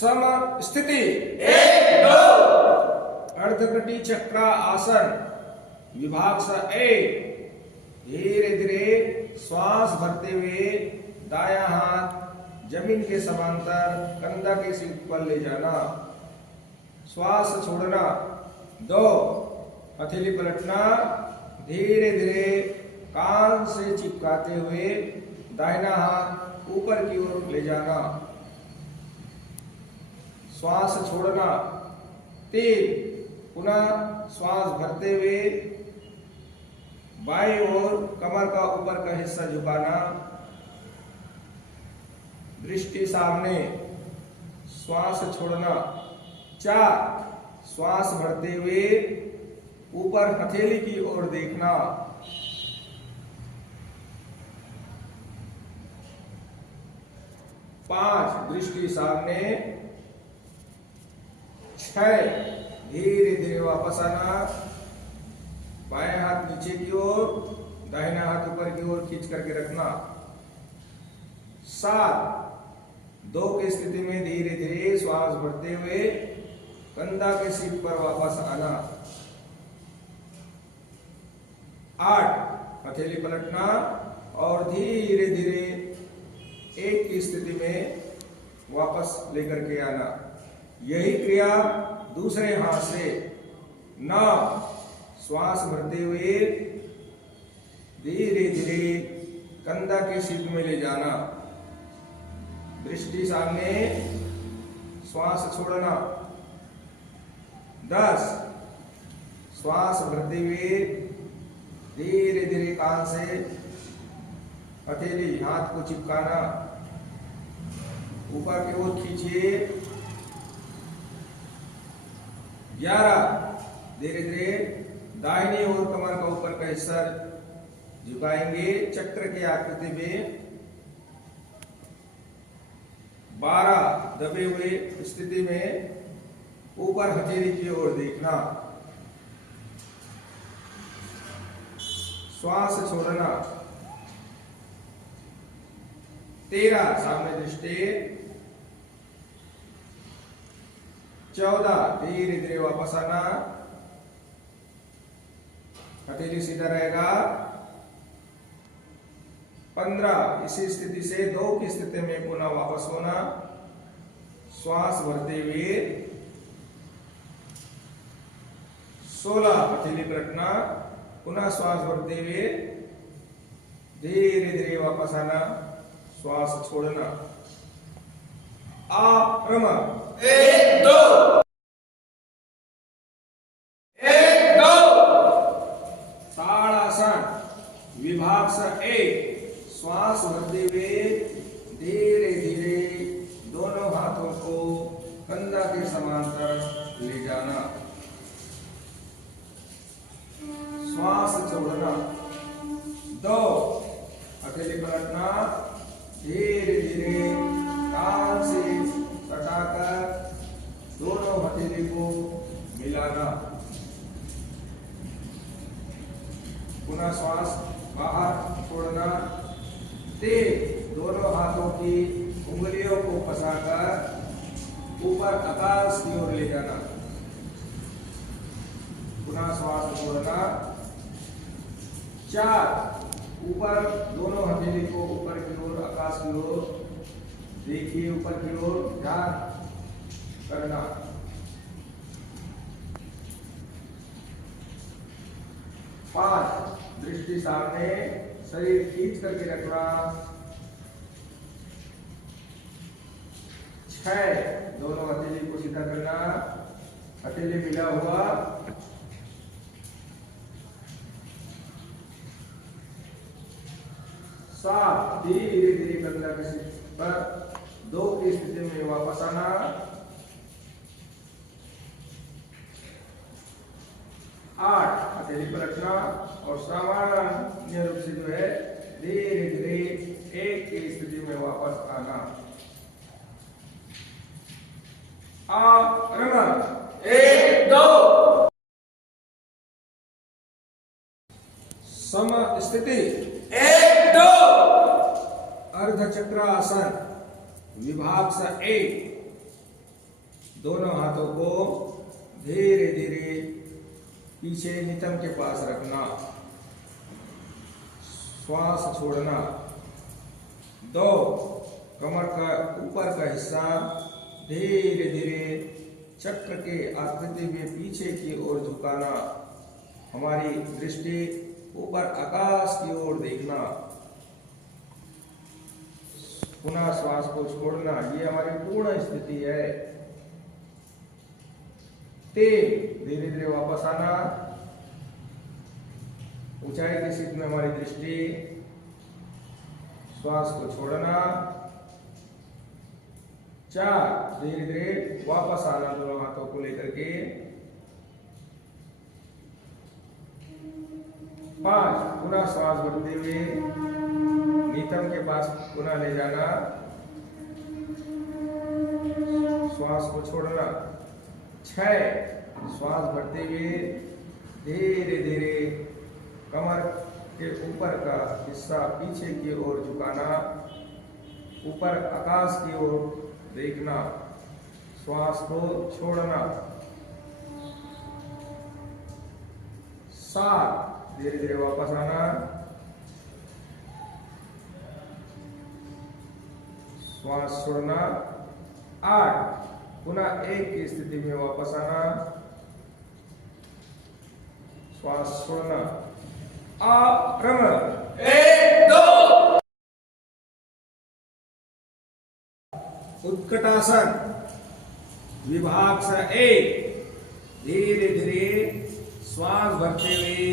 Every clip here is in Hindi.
सम स्थिति 1 2 अर्धकटी चक्र आसन विभाग सा 1। धीरे धीरे श्वास भरते हुए दायां हाथ जमीन के समांतर कंधा के सीट पर ले जाना, श्वास छोड़ना। 2 हथेली पलटना, धीरे धीरे कान से चिपकाते हुए दाहिना हाथ ऊपर की ओर ले जाना, श्वास छोड़ना। 3 पुनः श्वास भरते हुए बाईं ओर कमर का ऊपर का हिस्सा झुकाना, दृष्टि सामने, श्वास छोड़ना। 4 श्वास भरते हुए ऊपर हथेली की ओर देखना, 5 दृष्टि सामने। 6 धीरे धीरे वापस आना, बाएं हाथ नीचे की ओर, दाहिना हाथ ऊपर की ओर खींच करके रखना। 7 2 की स्थिति में धीरे धीरे श्वास भरते हुए कंधा के सीट पर वापस आना। 8 हथेली पलटना और धीरे धीरे 1 की स्थिति में वापस लेकर के आना। यही क्रिया दूसरे हाथ से। 9 श्वास भरते हुए धीरे धीरे कंधा के सीट में ले जाना, दृष्टि सामने, श्वास छोड़ना। 10 श्वास भरते हुए धीरे धीरे कान से हथेली हाथ को चिपकाना, ऊपर की ओर खींचिए। 11 धीरे धीरे दाहिनी ओर कमर का ऊपर का हिस्सा झुकाएंगे चक्र की आकृति में। 12 दबे हुए स्थिति में ऊपर हथेली की ओर देखना, श्वास छोड़ना। 13 सामने दृष्टि। 14 धीरे धीरे वापस आना, हथेली सीधा रहेगा। 15 इसी स्थिति से 2 की स्थिति में पुनः वापस होना, श्वास भरते हुए। 16 हथेली पलटना, पुनः श्वास भरते हुए धीरे धीरे वापस आना, श्वास छोड़ना। आक्रमण 1 2 1 2 ताड़ासन विभाग सा 1। श्वास भरते हुए धीरे धीरे दोनों हाथों को कंधा के समांतर ले जाना, श्वास छोड़ना। 2 हथेली पलटना, धीरे धीरे कान से सटाकर दोनों हथेली को मिलाना, पुनः श्वास बाहर छोड़ना। 3 दोनों हाथों की उंगलियों को फंसाकर ऊपर आकाश की ओर ले जाना, पुनः श्वास छोड़ना। 4 ऊपर दोनों हथेली को ऊपर की ओर, आकाश की ओर देखिए, ऊपर की ओर ध्यान करना। 5 दृष्टि सामने, शरीर खींच करके रखना। 6 दोनों हथेली को सीधा करना, हथेली मिला हुआ। 7 धीरे धीरे कंधा के सीट पर 2 की स्थिति में वापस आना। 8 हथेली पलटना और सामान्य रूप से जो है धीरे धीरे 1 की स्थिति में वापस आना। आक्रमण 1 2 सम स्थिति 1 2 अर्धचक्रासन विभाग सा 1। दोनों हाथों को धीरे धीरे पीछे नितंब के पास रखना, श्वास छोड़ना। 2, कमर का ऊपर का हिस्सा धीरे धीरे चक्र के आकृति में पीछे की ओर झुकाना, हमारी दृष्टि ऊपर आकाश की ओर देखना। पुनः श्वास को छोड़ना, ये हमारी पूर्ण स्थिति है। 3, धीरे धीरे वापस आना, ऊंचाई की स्थिति में हमारी दृष्टि, श्वास को छोड़ना। 4, धीरे धीरे वापस आना दोनों हाथों को लेकर के। 5, पुनः श्वास भरते हुए नितंब के पास पुनः ले जाना, श्वास को छोड़ना। 6, श्वास भरते हुए धीरे धीरे कमर के ऊपर का हिस्सा पीछे की ओर झुकाना, ऊपर आकाश की ओर देखना, श्वास को छोड़ना। 7, धीरे धीरे वापस आना, श्वास छोड़ना। 8, पुनः एक की स्थिति में वापस आना, श्वास छोड़ना। क्रम 1 2 उत्कटासन विभाग स 1, धीरे धीरे श्वास भरते हुए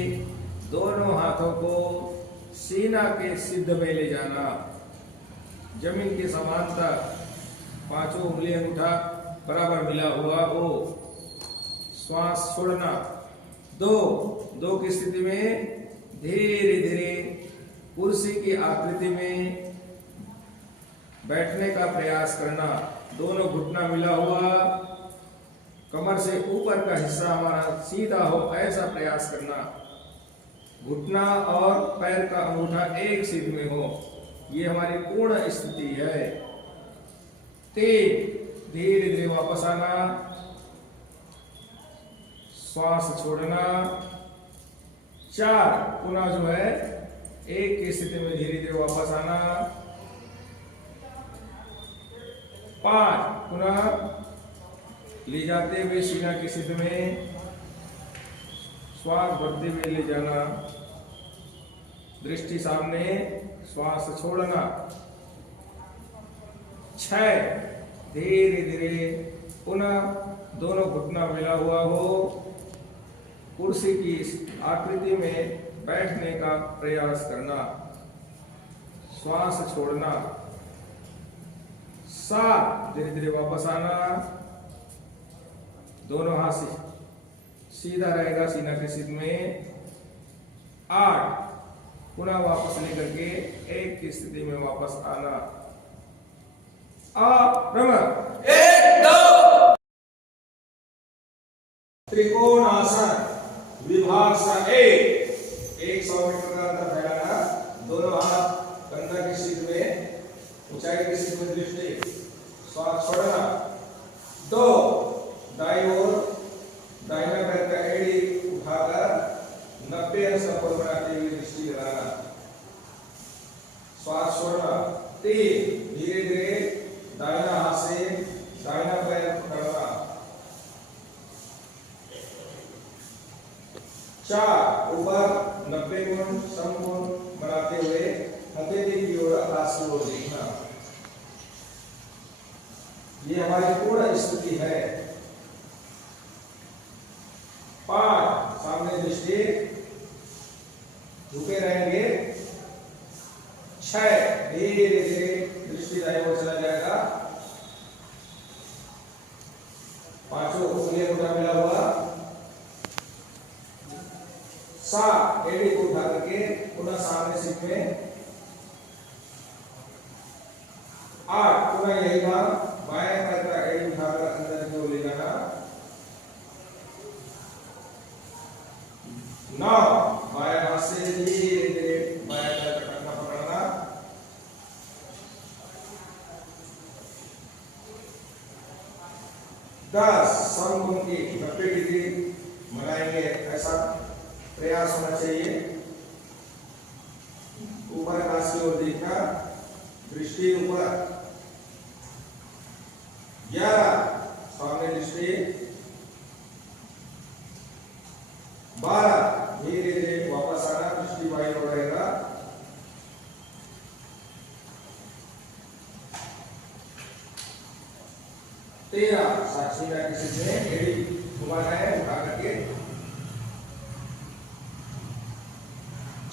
दोनों हाथों को सीना के सिद्ध में ले जाना, जमीन के समांतर, पांचों उंगली अंगूठा बराबर मिला हुआ हो। श्वास छोड़ना। 2 की स्थिति में धीरे धीरे कुर्सी की आकृति में बैठने का प्रयास करना, दोनों घुटना मिला हुआ, कमर से ऊपर का हिस्सा हमारा सीधा हो ऐसा प्रयास करना, घुटना और पैर का अंगूठा एक सीध में हो, ये हमारी पूर्ण स्थिति है। 3, धीरे धीरे वापस आना, श्वास छोड़ना। 4, पुनः जो है एक की स्थिति में धीरे धीरे वापस आना। 5, पुनः ले जाते हुए सीना की स्थिति में श्वास भरते हुए ले जाना, दृष्टि सामने, श्वास छोड़ना। 6, धीरे धीरे पुनः दोनों घुटना मिला हुआ हो, कुर्सी की आकृति में बैठने का प्रयास करना, श्वास छोड़ना। 7, धीरे धीरे वापस आना, दोनों हाथ सीधा रहेगा सीना की स्थिति में। 8, पुनः वापस लेकर के एक की स्थिति में वापस आना। क्रम 1 2 त्रिकोणासन विभाग स 1, 100 मीटर का अंतर फैलाना, दोनों हाथ कंधा की स्थिति में, ऊंचाई की स्थिति में दृष्टि, श्वास छोड़ना। 2, दाईं ओर दाहिना पैर का एड़ी उठाकर 90 अंश का कोण बनाते हुए दृष्टि लगाना, श्वास छोड़ना। 3, धीरे धीरे दाहिना हाथ से दाहिना पैर पकड़ना। 4, ऊपर 90 कोण समकोण बनाते हुए हथेली की ओर आकाश की ओर देखना, ये हमारी पूर्ण स्थिति है। 5, सामने दृष्टि, झुके रहेंगे। 6, धीरे धीरे दृष्टि दाईं ओर चला जाएगा, पांचों उंगलियां उठा मिला हुआ। 7, एड़ी को उठा करके पुनः सामने सीट में। 8, पुनः यही बात, बाएं पैर का एड़ी उठाकर अंदर की ओर ले जाना। 9, बाएं हाथ से धीरे धीरे बाएं पैर का टखना पकड़ना। 10, 10 समकोण की 90 डिग्री बनाएंगे, ऐसा प्रयास होना चाहिए। ऊपर आकाश की ओर देखना, दृष्टि ऊपर। 11 सामने दृष्टि। 12 धीरे धीरे वापस आना, दृष्टि बाईं ओर रहेगा। 13 साक्षी का किसी ने एड़ी घुमाना है उठा करके।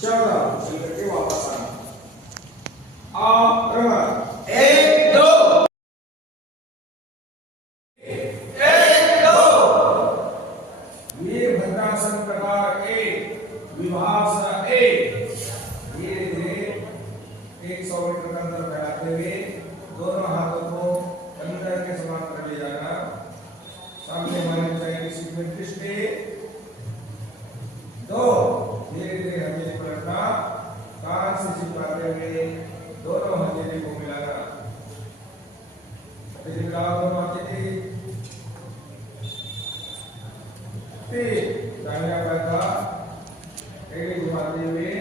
14 चल करके वापस आना। क्रम 1 2 1 2 वीरभद्रासन प्रकार ए, विभाग ए। धीरे धीरे 100 मीटर का अंतर फैलाते हुए दोनों हाथों को अंदर के समांतर ले जाना। सामने हमारे ऊंचाई की सीट में दृष्टि। 2 धीरे धीरे हथेली पर रखना, कान से चिपकाते हुए दोनों हथेली को मिलाना। हथेली मिलाओ दोनों हथेली। 3 दाहिना पैर का एड़ी घुमाते हुए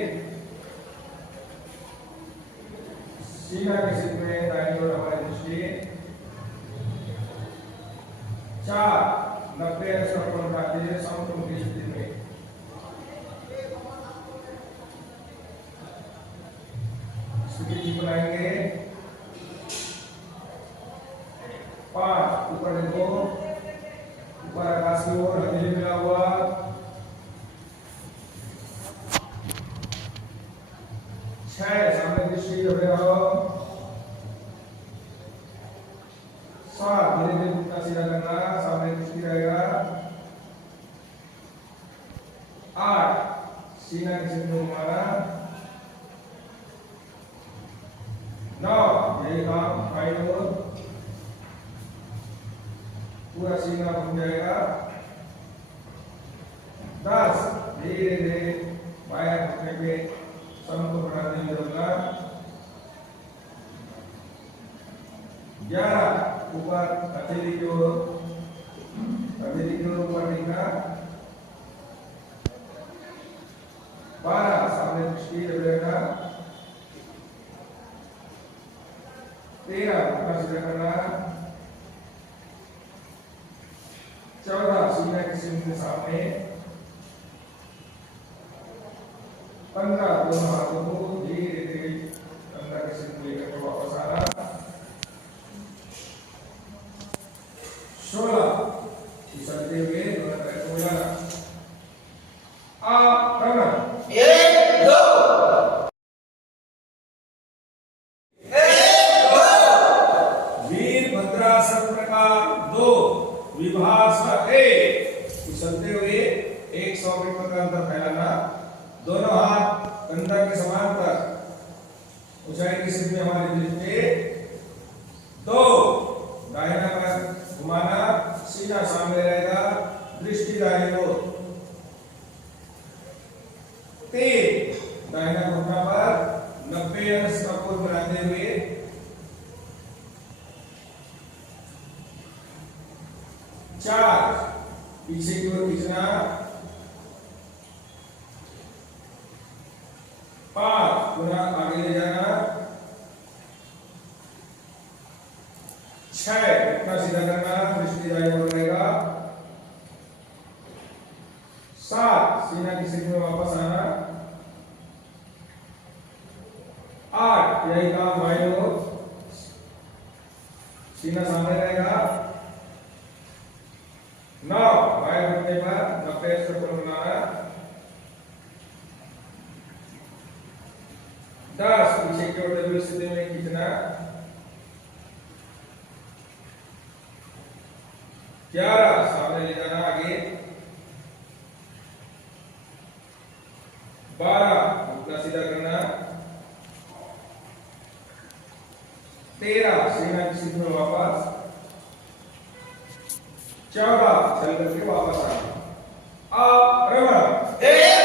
सीना के सीट में दाहिनी ओर हमारी दृष्टि। 4 90 अंश का कोण बनाते हुए समकोण की स्थिति में। स्थिति बनाएंगे। 5 ऊपर देखो, ऊपर आकाश की ओर हथेली मिला हुआ। 6 सामने दृष्टि रहो। 7 धीरे धीरे घुटना सीधा करना, सामने दृष्टि रहेगा। 8 सीना के सीधे घुमाना। 9 यही काम बाईं ओर, पूरा सीना घूम जाएगा। 10 धीरे धीरे बाएं घुटने पे समकोण बनाते हुए रुकना। 11 ऊपर हथेली की ओर, हथेली की ओर ऊपर देखना। 12 सामने दृष्टि रखना। 13 घुटना सीधा करना। 14 सीना के सीधे सामने। 15 दोनों हाथों को धीरे धीरे अंदर के सीधे लेकर वापस आना। 16 फिसलते हुए दोनों पैर को मिलाना। क्रम 1 2 वीरभद्रासन प्रकार 2, विभाग ए। फिसलते हुए 100 मीटर का अंतर फैलाना, दोनों हाथ कंधा के समांतर, ऊंचाई की स्थिति में हमारी दृष्टि। 2 दाहिना पैर घुमाना, सीना सामने रहेगा, दृष्टि दाहिनी ओर। 3 दाहिना घुटना पर 90 अंश का कोण बनाते हुए। 4 पीछे की ओर खींचना। 5 पुनः आगे ले जाना। 6 घुटना सीधा करना, दृष्टि दाईं ओर रहेगा। 7 सीना की स्थिति में वापस आना। 8 यही काम बाईं ओर, सीना सामने रहेगा। 9 बाएं घुटने पर 90 अंश का कोण बनाना। 10 पीछे की ओर टेबल स्थिति में खींचना। 11 सामने ले जाना आगे। 12 घुटना सीधा करना। 13 सीना की स्थिति में वापस। 14 चल करके वापस आना। क्रम 1